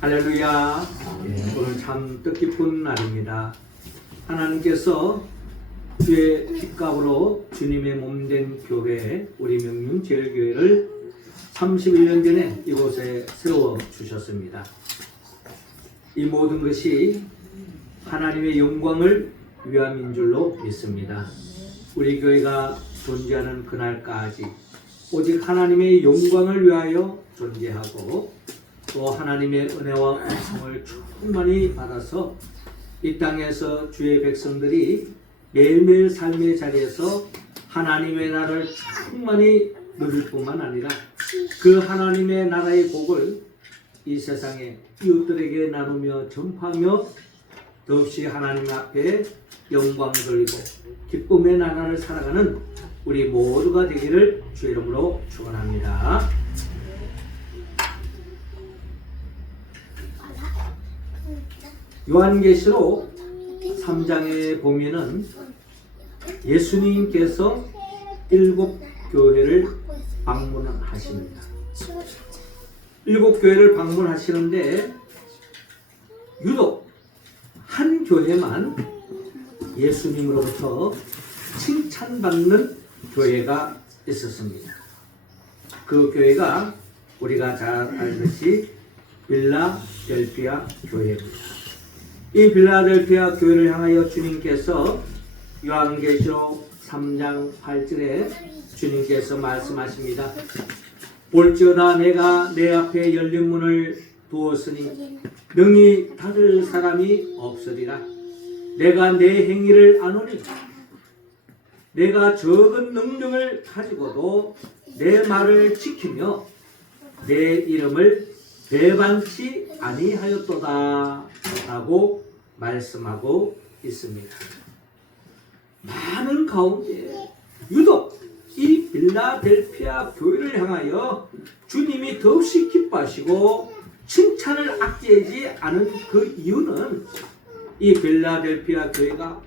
할렐루야. 오늘 참 뜻깊은 날입니다. 하나님께서 주의 핏값으로 주님의 몸된 교회, 우리 명륜제일교회를 31년 전에 이곳에 세워 주셨습니다. 이 모든 것이 하나님의 영광을 위함인 줄로 믿습니다. 우리 교회가 존재하는 그날까지 오직 하나님의 영광을 위하여 존재하고 또 하나님의 은혜와 은총을 충만히 받아서 이 땅에서 주의 백성들이 매일매일 삶의 자리에서 하나님의 나라를 충만히 누릴 뿐만 아니라 그 하나님의 나라의 복을 이 세상에 이웃들에게 나누며 전파하며 더없이 하나님 앞에 영광 돌리고 기쁨의 나라를 살아가는 우리 모두가 되기를 주의 이름으로 축원합니다. 요한계시록 3장에 보면은 예수님께서 7교회를 방문하십니다. 7교회를 방문하시는데 유독 한 교회만 예수님으로부터 칭찬받는 교회가 있었습니다. 그 교회가 우리가 잘 알듯이 빌라델피아 교회입니다. 이 빌라델피아 교회를 향하여 주님께서 요한계시록 3장 8절에 주님께서 말씀하십니다. 볼지어다 내가 내 앞에 열린 문을 두었으니 능히 닫을 사람이 없으리라. 내가 내 행위를 아노니 내가 적은 능력을 가지고도 내 말을 지키며 내 이름을 배반치 아니하였도다 라고 말씀하고 있습니다. 많은 가운데 유독 이 빌라델피아 교회를 향하여 주님이 더없이 기뻐하시고 칭찬을 아끼지 않은 그 이유는 이 빌라델피아 교회가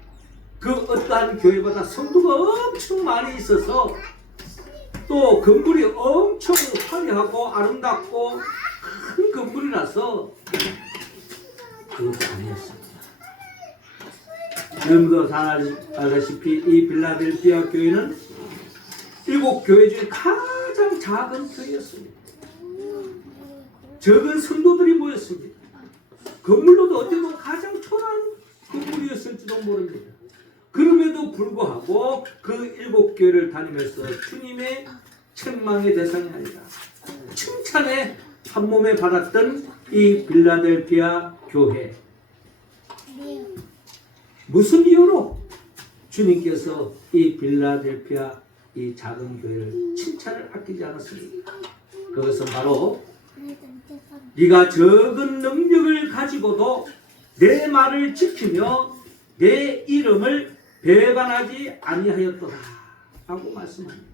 그 어떠한 교회보다 성도가 엄청 많이 있어서 또 건물이 엄청 화려하고 아름답고 큰 건물이라서 그것도 아니었습니다. 여러분도 잘 알다시피 이 빌라델피아 교회는 7교회 중에 가장 작은 교회였습니다. 적은 성도들이 모였습니다. 건물로도 어떻게 보면 가장 초라한 건물이었을지도 모릅니다. 그럼에도 불구하고 그 7교회를 다니면서 주님의 책망의 대상이 아니라 칭찬의 한 몸에 받았던 이 빌라델피아 교회, 무슨 이유로 주님께서 이 빌라델피아 이 작은 교회를 칭찬을 아끼지 않았습니까? 그것은 바로 네가 적은 능력을 가지고도 내 말을 지키며 내 이름을 배반하지 아니하였도다 라고 말씀합니다.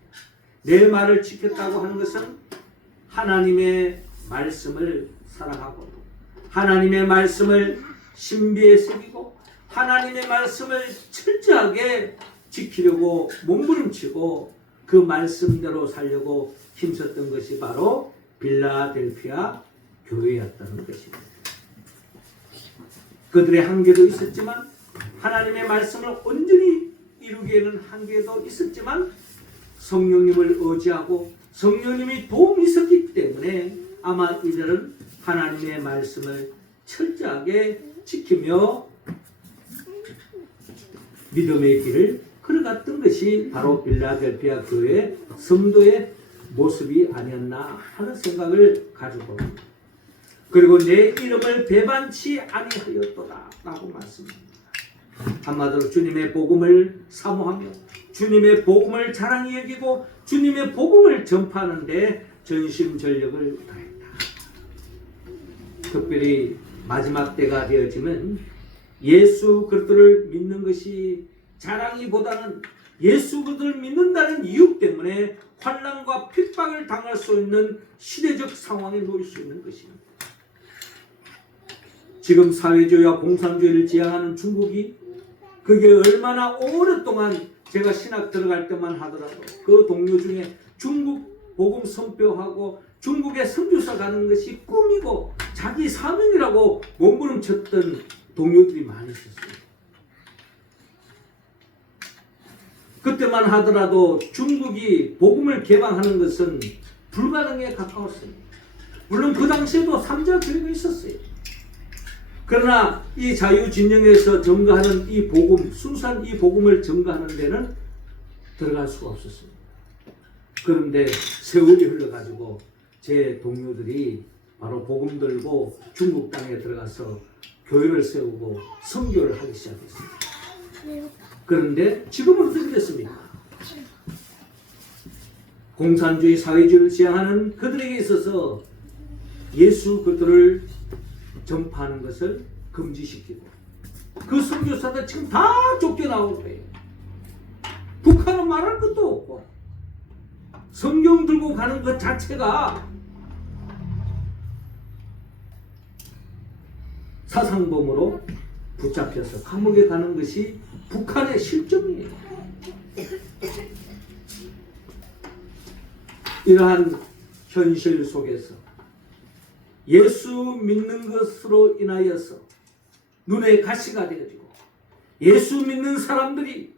내 말을 지켰다고 하는 것은 하나님의 말씀을 사랑하고 하나님의 말씀을 신비에 새기고 하나님의 말씀을 철저하게 지키려고 몸부림치고 그 말씀대로 살려고 힘썼던 것이 바로 빌라델피아 교회였다는 것입니다. 그들의 한계도 있었지만 하나님의 말씀을 온전히 이루기에는 한계도 있었지만 성령님을 의지하고 성령님이 도움이 있었기 때문에 아마 이들은 하나님의 말씀을 철저하게 지키며 믿음의 길을 걸어갔던 것이 바로 빌라델피아 교회의 성도의 모습이 아니었나 하는 생각을 가지고 옵니다. 그리고 내 이름을 배반치 아니하였도다 라고 말씀합니다. 한마디로 주님의 복음을 사모하며 주님의 복음을 자랑히 여기고 주님의 복음을 전파하는 데 전심전력을 다했다. 특별히 마지막 때가 되어지면 예수 그리스도를 믿는 것이 자랑이보다는 예수 그리스도를 믿는다는 이유 때문에 환난과 핍박을 당할 수 있는 시대적 상황에 놓일 수 있는 것입니다. 지금 사회주의와 공산주의를 지향하는 중국이 그게 얼마나 오랫동안 제가 신학 들어갈 때만 하더라도 그 동료 중에 중국 복음 선포하고 중국에 선교사 가는 것이 꿈이고 자기 사명이라고 몸부림쳤던 동료들이 많이 있었어요. 그때만 하더라도 중국이 복음을 개방하는 것은 불가능에 가까웠습니다. 물론 그 당시에도 삼자교회가 있었어요. 그러나 이 자유진영에서 증거하는 이 복음, 순수한 이 복음을 증거하는 데는 들어갈 수가 없었습니다. 그런데 세월이 흘러가지고 제 동료들이 바로 복음 들고 중국 땅에 들어가서 교회를 세우고 선교를 하기 시작했습니다. 그런데 지금은 어떻게 됐습니까? 공산주의 사회주의를 지향하는 그들에게 있어서 예수 그리스도를 전파하는 것을 금지시키고 그 선교사들 지금 다 쫓겨나오고 있어요. 북한은 말할 것도 없고 성경 들고 가는 것 자체가 사상범으로 붙잡혀서 감옥에 가는 것이 북한의 실정이에요. 이러한 현실 속에서 예수 믿는 것으로 인하여서 눈에 가시가 되어지고 예수 믿는 사람들이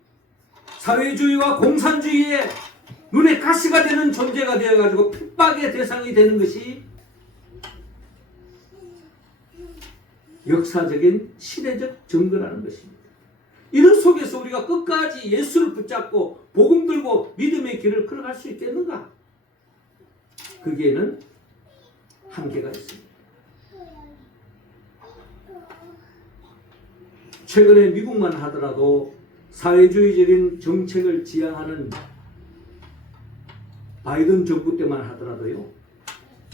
사회주의와 공산주의에 눈에 가시가 되는 존재가 되어가지고 핍박의 대상이 되는 것이 역사적인 시대적 증거라는 것입니다. 이런 속에서 우리가 끝까지 예수를 붙잡고 복음 들고 믿음의 길을 걸어갈 수 있겠는가? 거기에는 한계가 있습니다. 최근에 미국만 하더라도 사회주의적인 정책을 지향하는 바이든 정부 때만 하더라도요,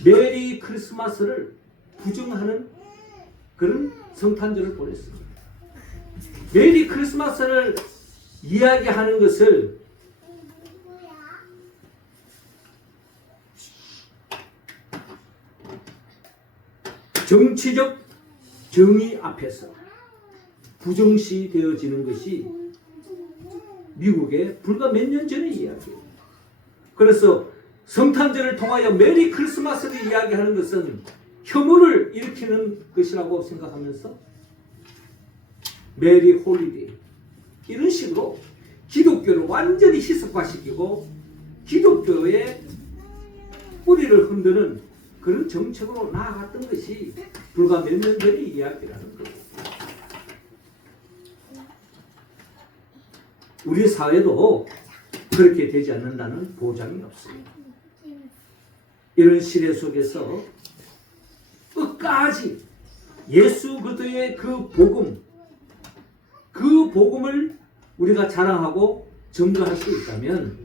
메리 크리스마스를 부정하는 그런 성탄절을 보냈습니다. 메리 크리스마스를 이야기하는 것을 정치적 정의 앞에서 부정시 되어지는 것이 미국의 불과 몇 년 전의 이야기예요. 그래서 성탄절을 통하여 메리 크리스마스를 이야기하는 것은 혐오를 일으키는 것이라고 생각하면서 메리 홀리데이 이런 식으로 기독교를 완전히 희석화시키고 기독교의 뿌리를 흔드는 그런 정책으로 나아갔던 것이 불과 몇 년 전의 이야기라는 거예요. 우리 사회도 그렇게 되지 않는다는 보장이 없습니다. 이런 시대 속에서 끝까지 예수 그리스도의 그 복음을 우리가 자랑하고 증거할 수 있다면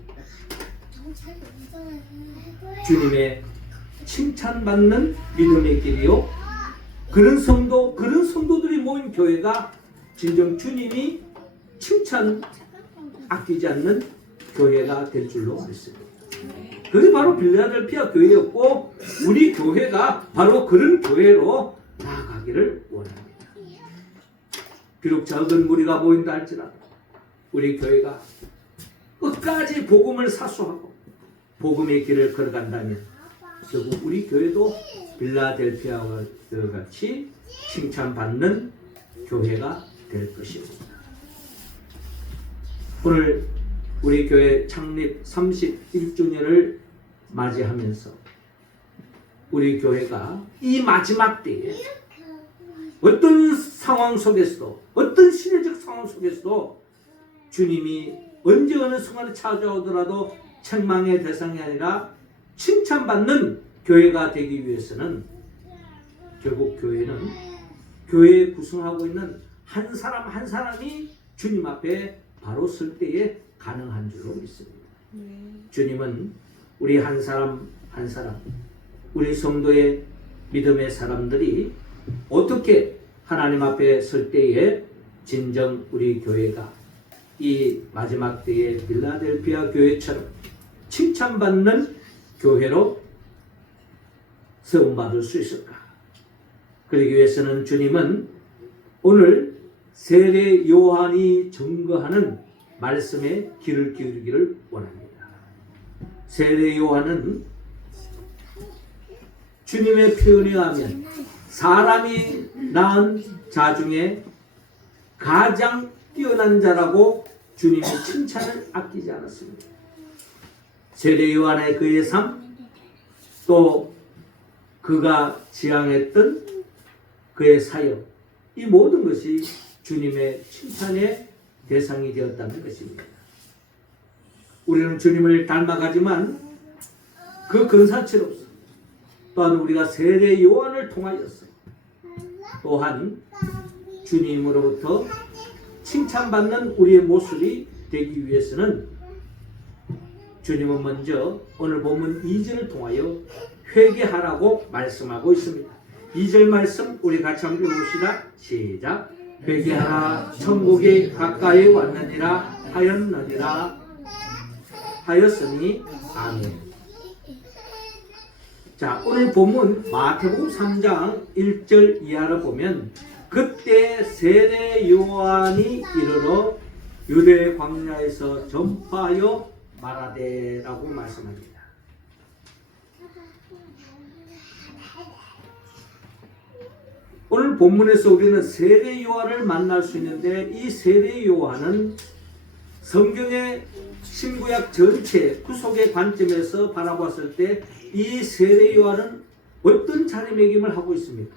주님의 칭찬받는 믿음의 길이요, 그런 성도들이 모인 교회가 진정 주님이 칭찬 아끼지 않는 교회가 될 줄로 믿습니다. 그게 바로 필라델피아 교회였고 우리 교회가 바로 그런 교회로 나아가기를 원합니다. 비록 작은 무리가 모인다 할지라도 우리 교회가 끝까지 복음을 사수하고 복음의 길을 걸어간다면 결국 우리 교회도 필라델피아와 같이 칭찬받는 교회가 될 것입니다. 오늘 우리 교회 창립 31주년을 맞이하면서 우리 교회가 이 마지막 때에 어떤 상황 속에서도, 어떤 시대적 상황 속에서도 주님이 언제 어느 순간에 찾아오더라도 책망의 대상이 아니라 칭찬받는 교회가 되기 위해서는 결국 교회는 교회에 구성하고 있는 한 사람 한 사람이 주님 앞에 바로 설 때에 가능한 줄로 믿습니다. 주님은 우리 한 사람 한 사람, 우리 성도의 믿음의 사람들이 어떻게 하나님 앞에 설 때에 진정 우리 교회가 이 마지막 때의 필라델피아 교회처럼 칭찬받는 교회로 세움받을 수 있을까? 그러기 위해서는 주님은 오늘 세례 요한이 증거하는 말씀에 귀를 기울이기를 원합니다. 세례 요한은 주님의 표현에 의하면 사람이 낳은 자 중에 가장 뛰어난 자라고 주님의 칭찬을 아끼지 않았습니다. 세례 요한의 그의 삶, 또 그가 지향했던 그의 사역, 이 모든 것이 주님의 칭찬의 대상이 되었다는 것입니다. 우리는 주님을 닮아가지만 그 근사치로서 또한 우리가 세례 요한을 통하여서 또한 주님으로부터 칭찬받는 우리의 모습이 되기 위해서는 주님은 먼저 오늘 본문 2절을 통하여 회개하라고 말씀하고 있습니다. 2절 말씀 우리 같이 한번 읽어봅시다. 시작. 회개하라 천국이 가까이 왔느니라 하였으니 아멘. 자, 오늘 본문 마태복음 3장 1절 이하를 보면 그때 세례 요한이 이르러 유대 광야에서 전파하여 말하되라고 말씀합니다. 오늘 본문에서 우리는 세례 요한을 만날 수 있는데 이 세례 요한은 성경의 신구약 전체 구속의 관점에서 바라봤을 때 이 세례 요한은 어떤 자리매김을 하고 있습니까?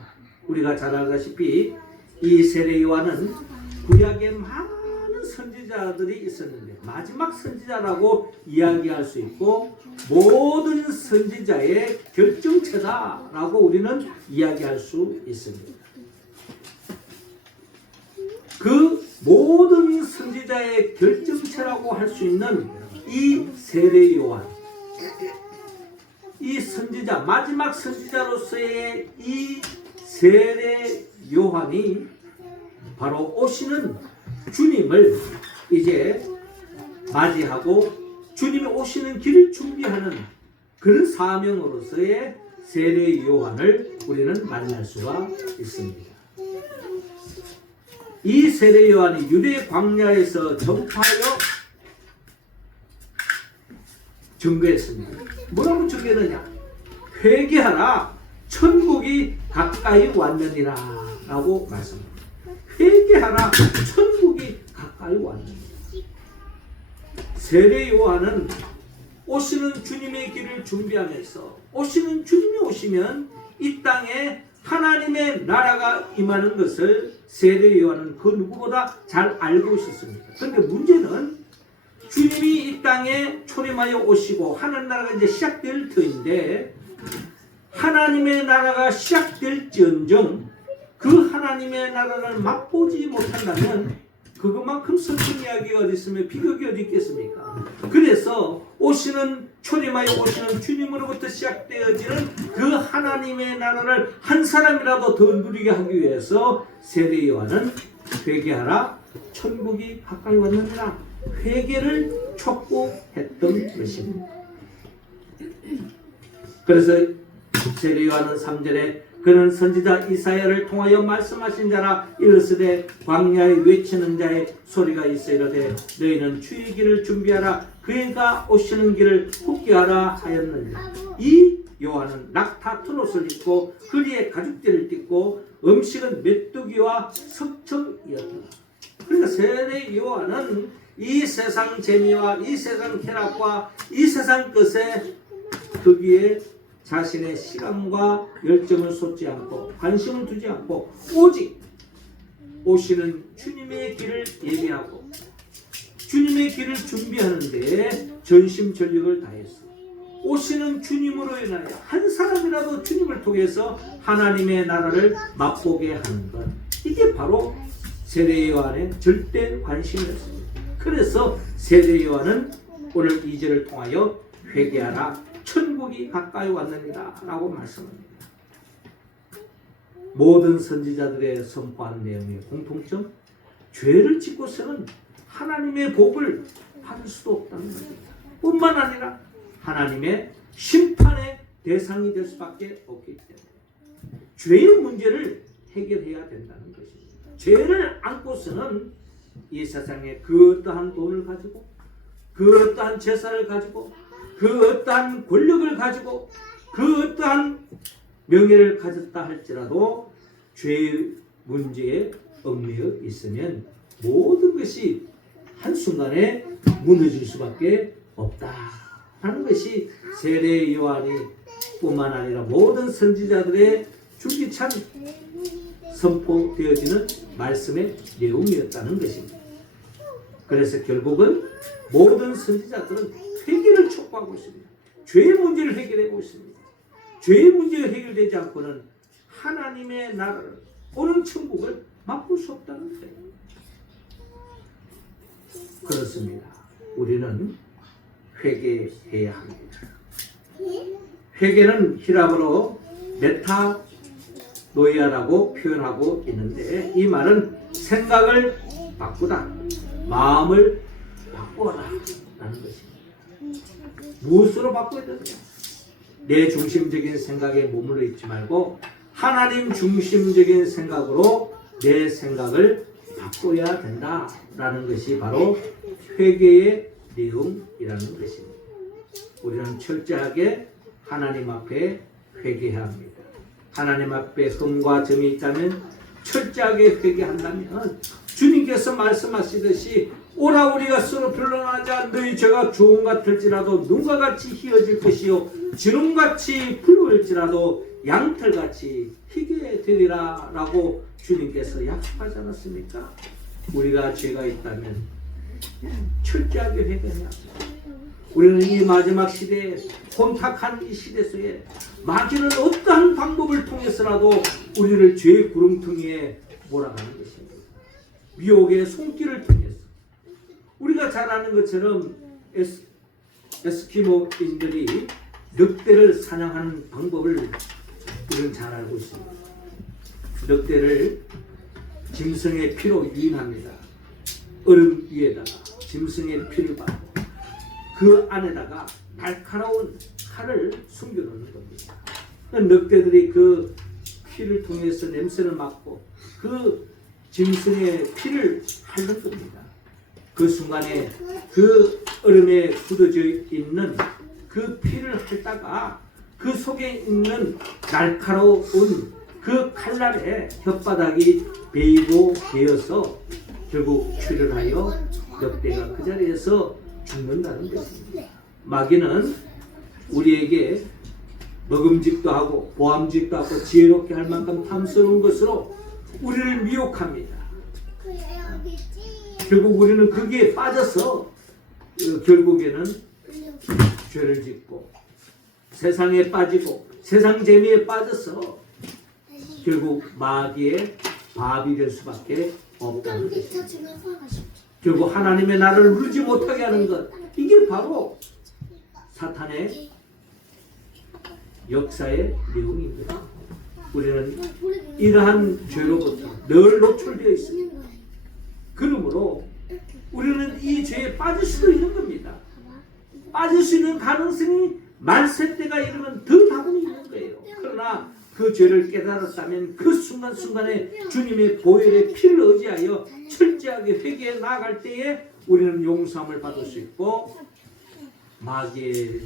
우리가 잘 알다시피 이 세례 요한은 구약에 많은 선지자들이 있었는데 마지막 선지자라고 이야기할 수 있고 모든 선지자의 결정체다라고 우리는 이야기할 수 있습니다. 그 모든 선지자의 결정체라고 할 수 있는 이 세례 요한, 이 선지자, 마지막 선지자로서의 이 세례 요한이 바로 오시는 주님을 이제 맞이하고 주님이 오시는 길을 준비하는 그런 사명으로서의 세례 요한을 우리는 만날 수가 있습니다. 이 세례 요한이 유대 광야에서 전파하여 증거했습니다. 뭐라고 증거했느냐? 회개하라 천국이 가까이 왔느니라 라고 말씀합니다. 회개하라 천국이 가까이 왔느니라. 세례 요한은 오시는 주님의 길을 준비하면서 오시는 주님이 오시면 이 땅에 하나님의 나라가 임하는 것을 세례 요한은 그 누구보다 잘 알고 있었습니다. 그런데 문제는 주님이 이 땅에 초림하여 오시고 하나님 나라가 이제 시작될 터인데 하나님의 나라가 시작될지언정 그 하나님의 나라를 맛보지 못한다면 그것만큼 슬픈 이야기가 어디 있으며 비극이 어디 있겠습니까? 그래서 초림하여 오시는 주님으로부터 시작되어지는 그 하나님의 나라를 한 사람이라도 더 누리게 하기 위해서 세례 요한은 회개하라 천국이 가까이 왔느니라 회개를 촉구했던 것입니다. 그래서 세례 요한은 3절에 그는 선지자 이사야를 통하여 말씀하신 자라 이르시되 광야에 외치는 자의 소리가 있어 이르되 너희는 주의 길을 준비하라 그가 오시는 길을 굳게 하라 하였느니라. 이 요한은 낙타 털옷을 입고 허리에 가죽띠를 띠고 음식은 메뚜기와 석청이었다. 그러니까 세례 요한은 이 세상 재미와 이 세상 쾌락과 이 세상 것에 거기에 자신의 시간과 열정을 쏟지 않고 관심을 두지 않고 오직 오시는 주님의 길을 예비하고 주님의 길을 준비하는 데 전심전력을 다했어. 오시는 주님으로 인하여 한 사람이라도 주님을 통해서 하나님의 나라를 맛보게 하는 것, 이게 바로 세례 요한의 절대 관심이었습니다. 그래서 세례 요한은 오늘 2절을 통하여 회개하라 천국이 가까이 왔느니라 라고 말씀합니다. 모든 선지자들의 선포한 내용의 공통점, 죄를 짓고서는 하나님의 복을 받을 수도 없다는 것입니다. 뿐만 아니라 하나님의 심판의 대상이 될 수밖에 없기 때문에 죄의 문제를 해결해야 된다는 것입니다. 죄를 안고서는 이 세상에 그 어떠한 돈을 가지고 그 어떠한 재산을 가지고 그 어떠한 권력을 가지고 그 어떠한 명예를 가졌다 할지라도 죄의 문제에 얽매여 있으면 모든 것이 한순간에 무너질 수밖에 없다라는 것이 세례 요한이 뿐만 아니라 모든 선지자들의 줄기찬 선포되어지는 말씀의 내용이었다는 것입니다. 그래서 결국은 모든 선지자들은 회개를 촉구하고 있습니다. 죄의 문제를 해결하고 있습니다. 죄의 문제가 해결되지 않고는 하나님의 나라를, 오는 천국을 맛볼 수 없다는 거예요. 그렇습니다. 우리는 회개해야 합니다. 회개는 히라브로 메타노이아라고 표현하고 있는데, 이 말은 생각을 바꾸다, 마음을 바꾸어라 라는 것입니다. 무엇으로 바꿔야 되느냐? 내 중심적인 생각에 머물러 있지 말고 하나님 중심적인 생각으로 내 생각을 바꿔야 된다라는 것이 바로 회개의 내용이라는 것입니다. 우리는 철저하게 하나님 앞에 회개해야 합니다. 하나님 앞에 흠과 점이 있다면 철저하게 회개한다면 주님께서 말씀하시듯이 오라 우리가 서로 변론하자. 너희 죄가 주홍 같을지라도 눈과 같이 희어질 것이요 지름같이 붉을지라도 양털같이 희게 되리라 라고 주님께서 약속하지 않았습니까? 우리가 죄가 있다면 철저하게 회개해야 합니다. 우리는 이 마지막 시대에, 혼탁한 이 시대 속에 마귀는 어떠한 방법을 통해서라도 우리를 죄의 구렁텅이에 몰아가는 것입니다. 미혹의 손길을 통해서. 우리가 잘 아는 것처럼 에스키모인들이 늑대를 사냥하는 방법을 우리는 잘 알고 있습니다. 늑대를 짐승의 피로 유인합니다. 얼음 위에다가 짐승의 피를 받고 그 안에다가 날카로운 칼을 숨겨놓는 겁니다. 늑대들이 그 피를 통해서 냄새를 맡고 그 짐승의 피를 핥는 겁니다. 그 순간에 그 얼음에 굳어져 있는 그 피를 핥다가 그 속에 있는 날카로운 그 칼날에 혓바닥이 베이고 베어서 결국 출혈하여 늑대가 그 자리에서 죽는다는 것입니다. 마귀는 우리에게 먹음직도 하고 보암직도 하고 지혜롭게 할 만큼 탐스러운 것으로 우리를 미혹합니다. 결국 우리는 거기에 빠져서 결국에는 죄를 짓고 세상에 빠지고 세상 재미에 빠져서 결국 마귀의 밥이 될 수밖에 없다는 것입니다. 결국 하나님의 나라를 누리지 못하게 하는 것, 이게 바로 사탄의 역사의 내용입니다. 우리는 이러한 죄로부터 늘 노출되어 있습니다. 그러므로 우리는 이 죄에 빠질 수도 있는 겁니다. 빠질 수 있는 가능성이 말세 때가 이르면 더 다분히 있는 거예요. 그러나 그 죄를 깨달았다면 그 순간순간에 주님의 보혈의 피를 의지하여 철저하게 회개해 나아갈 때에 우리는 용서함을 받을 수 있고 마귀의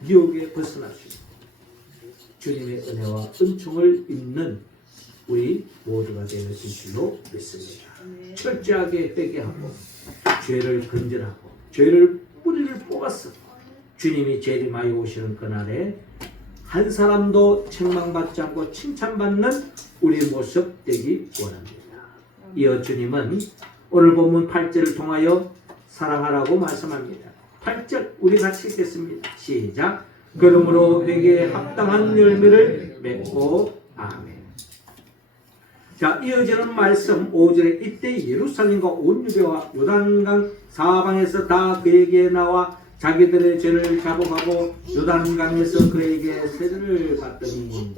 미혹에 벗어날 수 있고 주님의 은혜와 은총을 입는 우리 모두가 되는 줄로 믿습니다. 철저하게 회개하고 죄를 건전하고 죄를 뿌리를 뽑았어 주님이 재림하여 오시는 그날에 한 사람도 책망받지 않고 칭찬받는 우리 모습 되기 원합니다. 이어 주님은 오늘 본문 8절을 통하여 사랑하라고 말씀합니다. 8절 우리 같이 읽겠습니다. 시작. 그러므로 회개에 합당한 열매를 맺고 아멘. 자, 이어지는 말씀 5절에 이때 예루살렘과 온 유대와 요단강 사방에서 다 그에게 나와 자기들의 죄를 자복하고 요단강에서 그에게 세례를 받더니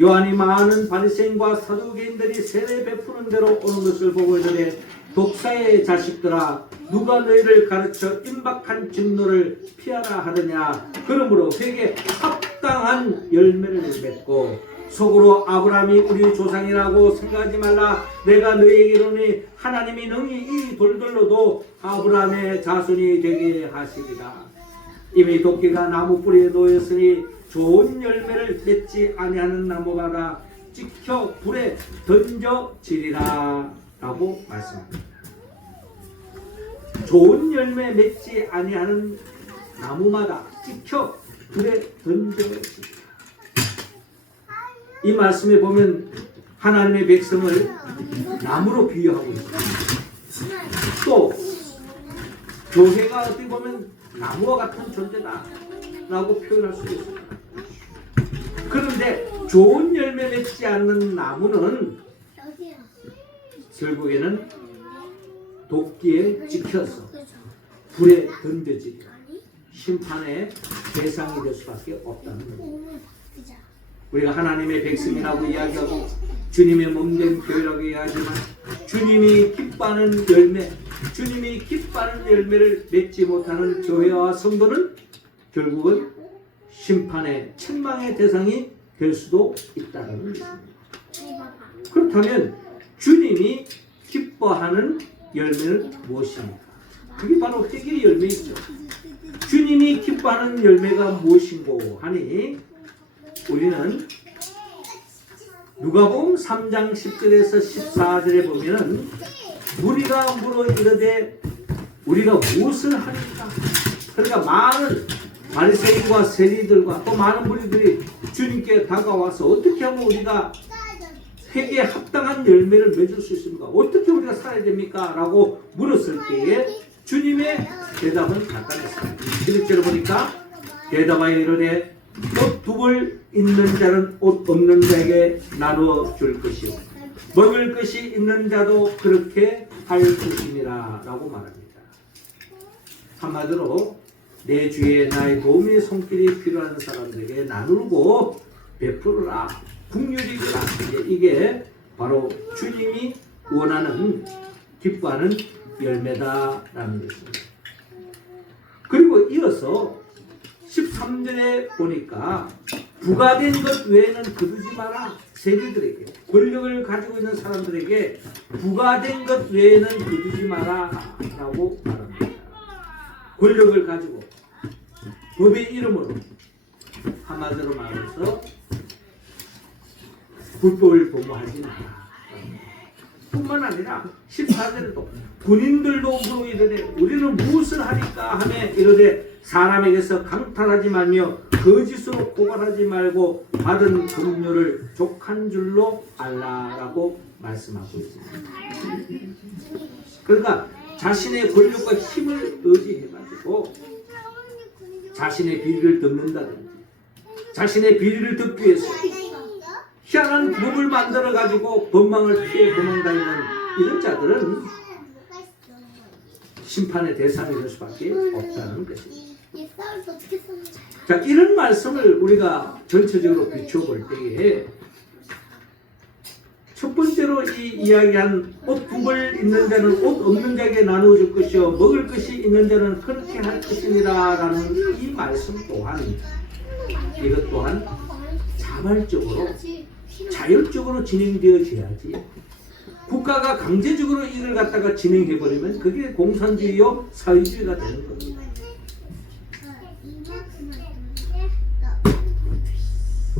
요한이 많은 바리새인과 사두개인들이 세례 베푸는 대로 오는 것을 보고 이르되 독사의 자식들아 누가 너희를 가르쳐 임박한 진노를 피하라 하느냐. 그러므로 회개에 합당한 열매를 맺고 속으로 아브라함이 우리 조상이라고 생각하지 말라. 내가 너희에게 이르노니 하나님이 능히 이 돌들로도 아브라함의 자손이 되게 하시리라. 이미 도끼가 나무 뿌리에 놓였으니 좋은 열매를 맺지 아니하는 나무마다 찍혀 불에 던져지리라 라고 말씀합니다. 좋은 열매 맺지 아니하는 나무마다 찍혀 불에 던져지리라. 이 말씀에 보면 하나님의 백성을 나무로 비유하고 있습니다. 또 교회가 어떻게 보면 나무와 같은 존재다 라고 표현할 수 있습니다. 그런데 좋은 열매 맺지 않는 나무는 결국에는 도끼에 찍혀서 불에 던져지고 심판의 대상이 될 수밖에 없다는 겁니다. 우리가 하나님의 백성이라고 이야기하고 주님의 몸된 교회라고 이야기하지만 주님이 기뻐하는 열매, 주님이 기뻐하는 열매를 맺지 못하는 교회와 성도는 결국은 심판의 책망의 대상이 될 수도 있다는 것입니다. 그렇다면 주님이 기뻐하는 열매는 무엇입니까? 그게 바로 회개의 열매이죠. 주님이 기뻐하는 열매가 무엇인고 하니 우리는 누가복음 3장 10절에서 14절에 보면은 무리가 물어 이르되 우리가 무엇을 하니까? 그러니까 많은 바리새인과 세리들과 또 많은 무리들이 주님께 다가와서 어떻게 하면 우리가 회개에 합당한 열매를 맺을 수 있습니까? 어떻게 우리가 살아야 됩니까? 라고 물었을 때에 주님의 대답은 간단했습니다. 11절을 보니까 대답하여 이르되 옷 두 벌 있는 자는 옷 없는 자에게 나누어 줄 것이요 먹을 것이 있는 자도 그렇게 할 것이니라 라고 말합니다. 한마디로 내 주위에 나의 도움의 손길이 필요한 사람들에게 나누고 베풀어라, 긍휼히 주라. 이게 바로 주님이 원하는 기뻐하는 열매다라는 것입니다. 그리고 이어서 13절에 보니까 부가된 것 외에는 거두지 마라. 세리들에게, 권력을 가지고 있는 사람들에게 부가된 것 외에는 거두지 마라 라고 말합니다. 권력을 가지고 법의 이름으로 한마디로 말해서 불법을 도모하지 마라. 뿐만 아니라 14절에도 군인들도 물어 이르되 우리는 무엇을 하니까 하며 이르되 사람에게서 강탈하지 말며 거짓으로 고발하지 말고 받은 금료를 족한 줄로 알라라고 말씀하고 있습니다. 그러니까 자신의 권력과 힘을 의지해가지고 자신의 비리를 덮는다든지 자신의 비리를 덮기 위해서 희한한 법을 만들어가지고 법망을 피해 도망다니는 이런 자들은 심판의 대상이 될 수밖에 없다는 것입니다. 자, 이런 말씀을 우리가 전체적으로 비춰볼 때에 첫 번째로 이 이야기한 옷 두 벌 있는 자는 옷 없는 자에게 나누어줄 것이요 먹을 것이 있는 자는 그렇게 할 것이니라 라는 이 말씀 또한 이것 또한 자발적으로 자율적으로 진행되어져야지 국가가 강제적으로 이걸 갖다가 진행해버리면 그게 공산주의요 사회주의가 되는 겁니다.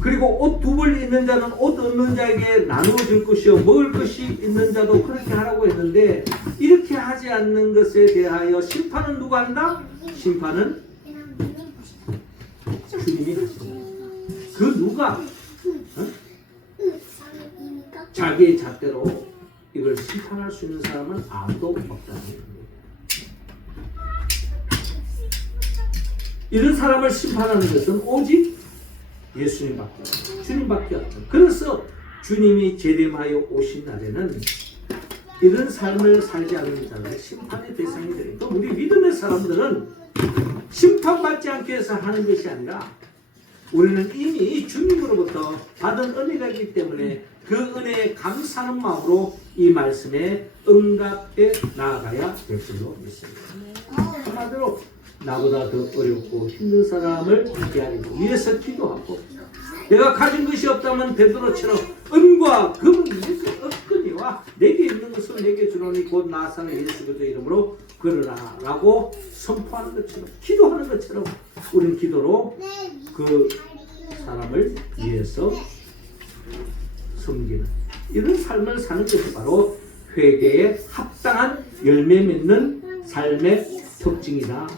그리고 옷 두 벌 있는 자는 옷 없는 자에게 나누어 줄 것이요 먹을 것이 있는 자도 그렇게 하라고 했는데 이렇게 하지 않는 것에 대하여 심판은 누가 한다? 심판은 주님이 하십니다. 그 누가 자기의 잣대로 이걸 심판할 수 있는 사람은 아무도 없다는 겁니다. 이런 사람을 심판하는 것은 오직 예수님밖에 없다. 주님밖에 없다. 그래서 주님이 재림하여 오신 날에는 이런 삶을 살지 않는 자가 심판의 대상이 되니까 우리 믿음의 사람들은 심판받지 않기 위해서 하는 것이 아니라 우리는 이미 주님으로부터 받은 은혜가 있기 때문에 그 은혜에 감사하는 마음으로 이 말씀에 응답해 나아가야 될 줄로 믿습니다. 한마디로 나보다 더 어렵고 힘든 사람을 위해서 기도하고 내가 가진 것이 없다면 베드로처럼 은과 금은 내게 없거니와 내게 있는 것을 내게 주노니 곧 나사렛 예수 그리스도의 이름으로 걸어라 라고 선포하는 것처럼, 기도하는 것처럼 우리는 기도로 그 사람을 위해서 섬기는 이런 삶을 사는 것이 바로 회개에 합당한 열매 맺는 삶의 특징이다.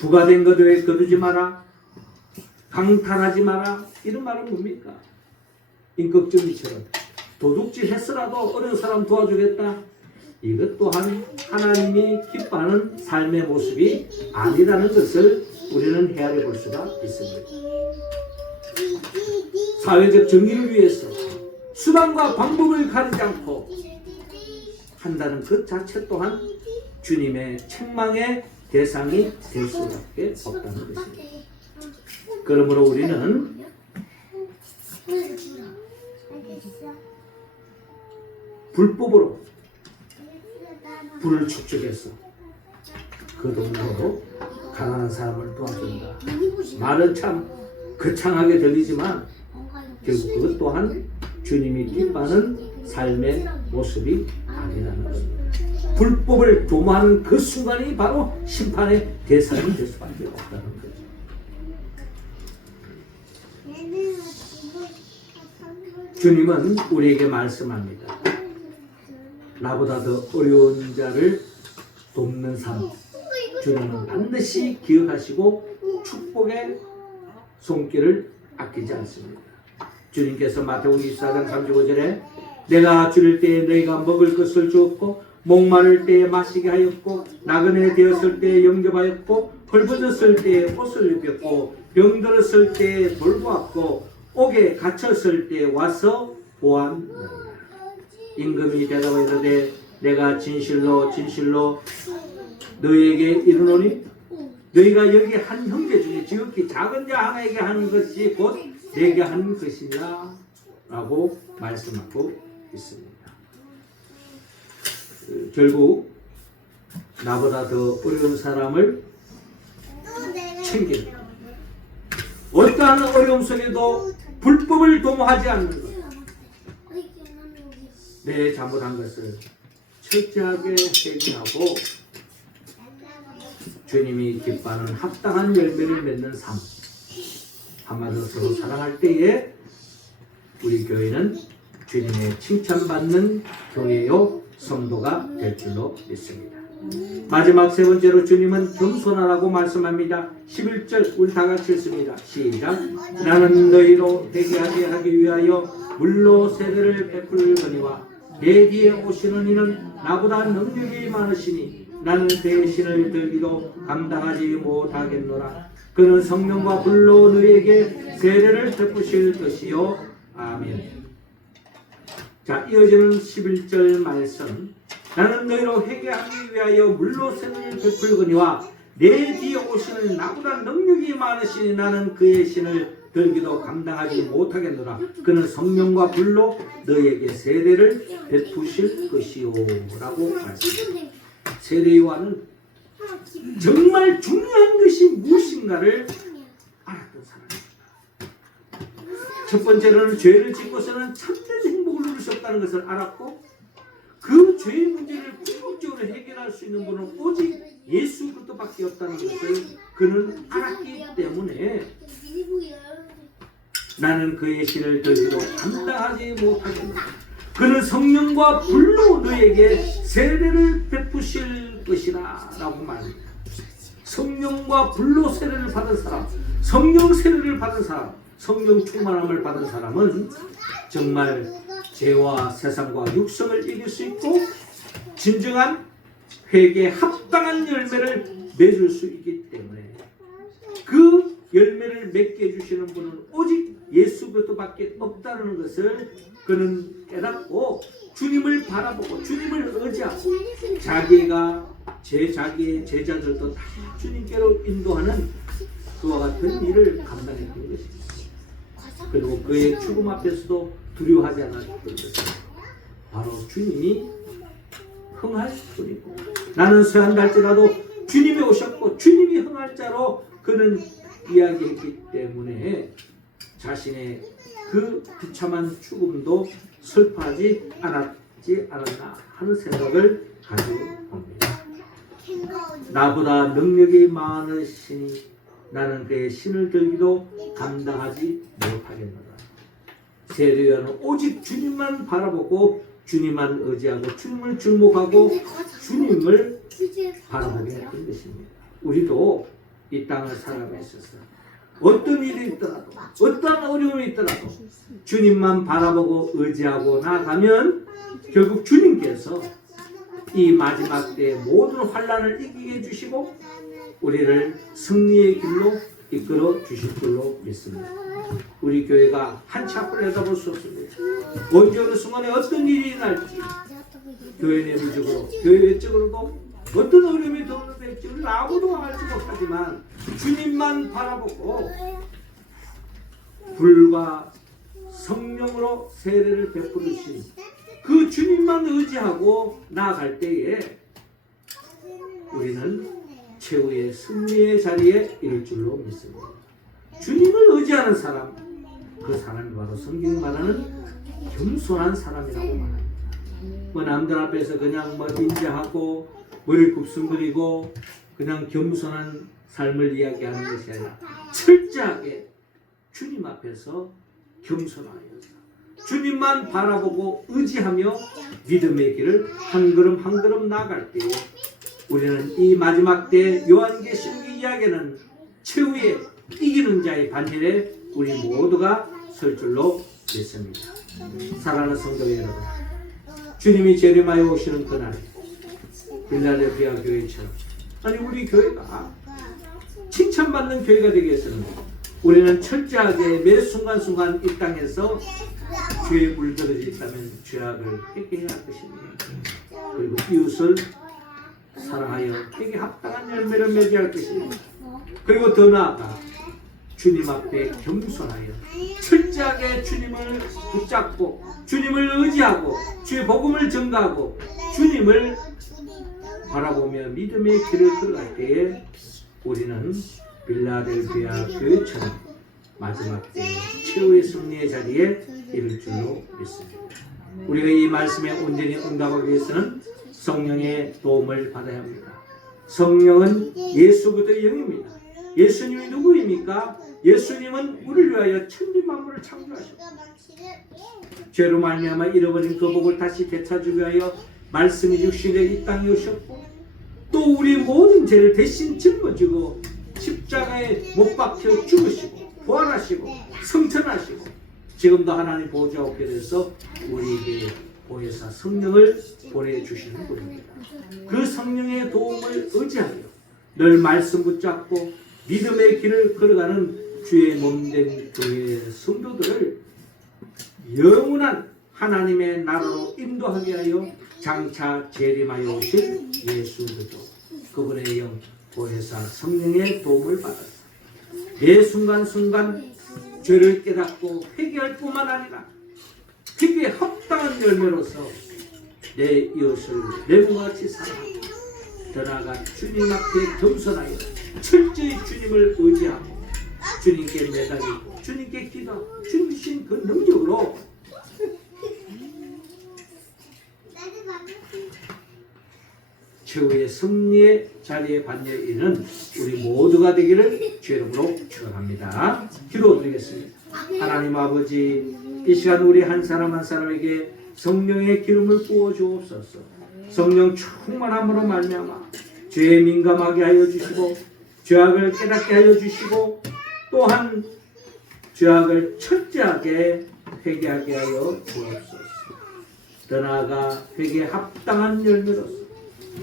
부가된 것을 거두지 마라, 강탈하지 마라, 이런 말은 뭡니까? 임꺽정이처럼 도둑질 했으라도 어려운 사람 도와주겠다. 이것 또한 하나님이 기뻐하는 삶의 모습이 아니라는 것을 우리는 헤아려 볼 수가 있습니다. 사회적 정의를 위해서 수단과 방법을 가리지 않고 한다는 그 자체 또한 주님의 책망의 대상이 될 수밖에 없다는 것입니다. 그러므로 우리는 불법으로 불을 축적해서 그 돈으로 가난한 사람을 도와준다. 말은 참 거창하게 들리지만 결국 그것 또한 주님이 기뻐하는 삶의 모습이 아니라는 것입니다. 불법을 도모하는 그 순간이 바로 심판의 대상이 될 수밖에 없다는 거죠. 주님은 우리에게 말씀합니다. 나보다 더 어려운 자를 돕는 삶, 주님은 반드시 기억하시고 축복의 손길을 아끼지 않습니다. 주님께서 마태복음 24장 35절에 내가 줄일 때에 너희가 먹을 것을 주었고 목마를 때에 마시게 하였고 나그네 되었을 때에 영접하였고 헐벗었을 때에 옷을 입혔고 병들었을 때에 돌보았고 옥에 갇혔을 때에 와서 보았느니라. 임금이 대답하여 이르되 내가 진실로 진실로 너희에게 이르노니 너희가 여기 한 형제 중에 지극히 작은 자 하나에게 하는 것이 곧 내게 하는 것이냐 라고 말씀하고 있습니다. 결국 나보다 더 어려운 사람을 챙기는, 어떠한 어려움 속에도 불법을 도모하지 않는 것, 내 잘못한 것을 철저하게 회개하고 주님이 기뻐하는 합당한 열매를 맺는 삶, 한마디로 서로 사랑할 때에 우리 교회는 주님의 칭찬받는 교회요 성도가 될 줄로 믿습니다. 마지막 세 번째로 주님은 겸손하라고 말씀합니다. 11절 우리 다 같이 읽습니다. 시작. 나는 너희로 회개하게 하기 위하여 물로 세례를 베풀거니와 내 뒤에 오시는 이는 나보다 능력이 많으시니 나는 그의 신을 들기도 감당하지 못하겠노라. 그는 성령과 불로 너희에게 세례를 베푸실 것이요. 아멘. 자, 이어지는 11절 말씀. 나는 너희로 회개하기 위하여 물로 세례를 베풀거니와 내 뒤에 오시는 나보다 능력이 많으시니 나는 그의 신을 들기도 감당하지 못하겠노라. 그는 성령과 불로 너희에게 세례를 베푸실 것이요 라고 말씀합니다. 세례 요한은 정말 중요한 것이 무엇인가를 알았던 사람입니다. 첫 번째로는 죄를 짓고서는 참된 행복을 누릴 수 없다는 것을 알았고, 그 죄의 문제를 궁극적으로 해결할 수 있는 분은 오직 예수 그리스도밖에 없다는 것을 그는 알았기 때문에 나는 그의 신을 들기도 감당하지 못하겠노라. 그는 성령과 불로 너에게 세례를 베푸실 것이라 라고 말합니다. 성령과 불로 세례를 받은 사람, 성령 세례를 받은 사람, 성령 충만함을 받은 사람은 정말 죄와 세상과 육성을 이길 수 있고 진정한 회개에 합당한 열매를 맺을 수 있기 때문에 그 열매를 맺게 해주시는 분은 오직 예수 그리스도밖에 없다는 것을 그는 깨닫고 주님을 바라보고 주님을 의지하고 자기의 제자들도 다 주님께로 인도하는 그와 같은 일을 감당했던 것입니다. 그리고 그의 죽음 앞에서도 두려워하지 않았던 것은 바로 주님이 흥할 뿐이고, 나는 쇠한달지라도 주님이 오셨고 주님이 흥할 자로 그는 이야기했기 때문에 자신의 그 비참한 죽음도 슬퍼하지 않았던 있지 않았나 하는 생각을 가지고 옵니다. 나보다 능력이 많으시니 나는 그의 신을 들기도 감당하지 못하겠노라. 세례요한은 오직 주님만 바라보고 주님만 의지하고 주님을 주목하고 주님을 바라보게 했던 것입니다. 우리도 이 땅을 살아가고 있어서 어떤 일이 있더라도 어떤 어려움이 있더라도 주님만 바라보고 의지하고 나가면 결국 주님께서 이 마지막 때의 모든 환난을 이기게 해주시고 우리를 승리의 길로 이끌어 주실 줄로 믿습니다. 우리 교회가 한치 앞을 내다볼 수 없습니다. 언제 어느 순간에 어떤 일이 날지 교회 내부적으로 교회 외적으로도 어떤 어려움이 들어오는데 우리는 아무도 알지 못하지만 주님만 바라보고 불과 성령으로 세례를 베푸르신 그 주님만 의지하고 나아갈 때에 우리는 최후의 승리의 자리에 이를 줄로 믿습니다. 주님을 의지하는 사람, 그 사람이 바로 성경이 말하는 겸손한 사람이라고 말합니다. 뭐 남들 앞에서 그냥 뭐 인자하고 머리를 굽승거리고 그냥 겸손한 삶을 이야기하는 것이 아니라 철저하게 주님 앞에서 겸손하여 주님만 바라보고 의지하며 믿음의 길을 한 걸음 한 걸음 나아갈 때에 우리는 이 마지막 때 요한계시록이 이야기하는 최후의 이기는 자의 반열에 우리 모두가 설 줄로 믿습니다. 사랑하는 성도 여러분, 주님이 재림하여 오시는 그날 빌라델피아 교회처럼 아니 우리 교회가 칭찬받는 교회가 되기 위해서는 우리는 철저하게 매 순간순간 이 땅에서 죄에 물들어져 있다면 죄악을 회개해야 할 것입니다. 그리고 이웃을 사랑하여 회개 합당한 열매를 맺어야 할 것입니다. 그리고 더 나아가 주님 앞에 겸손하여 철저하게 주님을 붙잡고 주님을 의지하고 주의 복음을 전가하고 주님을 바라보며 믿음의 길을 걸어갈 때에 우리는 빌라델피아 교회처럼 마지막 때 최후의 승리의 자리에 이를 줄로 믿습니다. 우리가 이 말씀에 온전히 응답하기 위해서는 성령의 도움을 받아야 합니다. 성령은 예수 그리스도의 영입니다. 예수님이 누구입니까? 예수님은 우리를 위하여 천지 만물을 창조하셨고 죄로 말미암아 잃어버린 그 복을 다시 되찾기 위하여 말씀이 육신에 이 땅에 오셨고 또 우리 모든 죄를 대신 짊어지고 십자가에 못 박혀 죽으시고 부활하시고 성천하시고 지금도 하나님 보좌 우편에 대해서 우리에게 보혜사 성령을 보내주시는 분입니다. 그 성령의 도움을 의지하여 늘 말씀 붙잡고 믿음의 길을 걸어가는 주의 몸된 교회의 성도들을 영원한 하나님의 나라로 인도하게 하여 장차 재림하여 오실 예수 그리스도 그분의 영 보혜사 성령의 도움을 받아서 매 순간순간 죄를 깨닫고 회개할 뿐만 아니라 회개에 합당한 열매로서 내 이웃을 내 몸과 같이 사랑하고 더 나아가 주님 앞에 겸손하여 철저히 주님을 의지하고 주님께 매달리고 주님께 기도하고 주님 주신 그 능력으로 최후의 승리의 자리에 반열이는 우리 모두가 되기를 주의 이름으로 축원합니다. 기도드리겠습니다. 하나님 아버지, 이 시간 우리 한 사람 한 사람에게 성령의 기름을 부어 주옵소서. 성령 충만함으로 말미암아 죄에 민감하게 하여 주시고 죄악을 깨닫게 하여 주시고 또한 죄악을 철저하게 회개하게 하여 주옵소서. 더 나아가 회개에 합당한 열매로서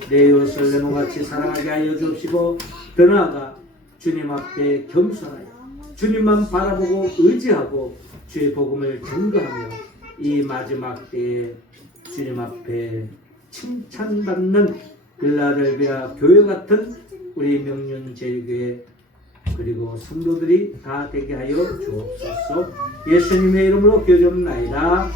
내 이웃을 내 몸같이 사랑하게 하여 주옵시고 더 나아가 주님 앞에 겸손하여 주님만 바라보고 의지하고 주의 복음을 증거하며 이 마지막 때에 주님 앞에 칭찬받는 빌라델피아 교회 같은 우리 명륜제일교회 그리고 성도들이 다 되게 하여 주옵소서. 예수님의 이름으로 기도드립니다.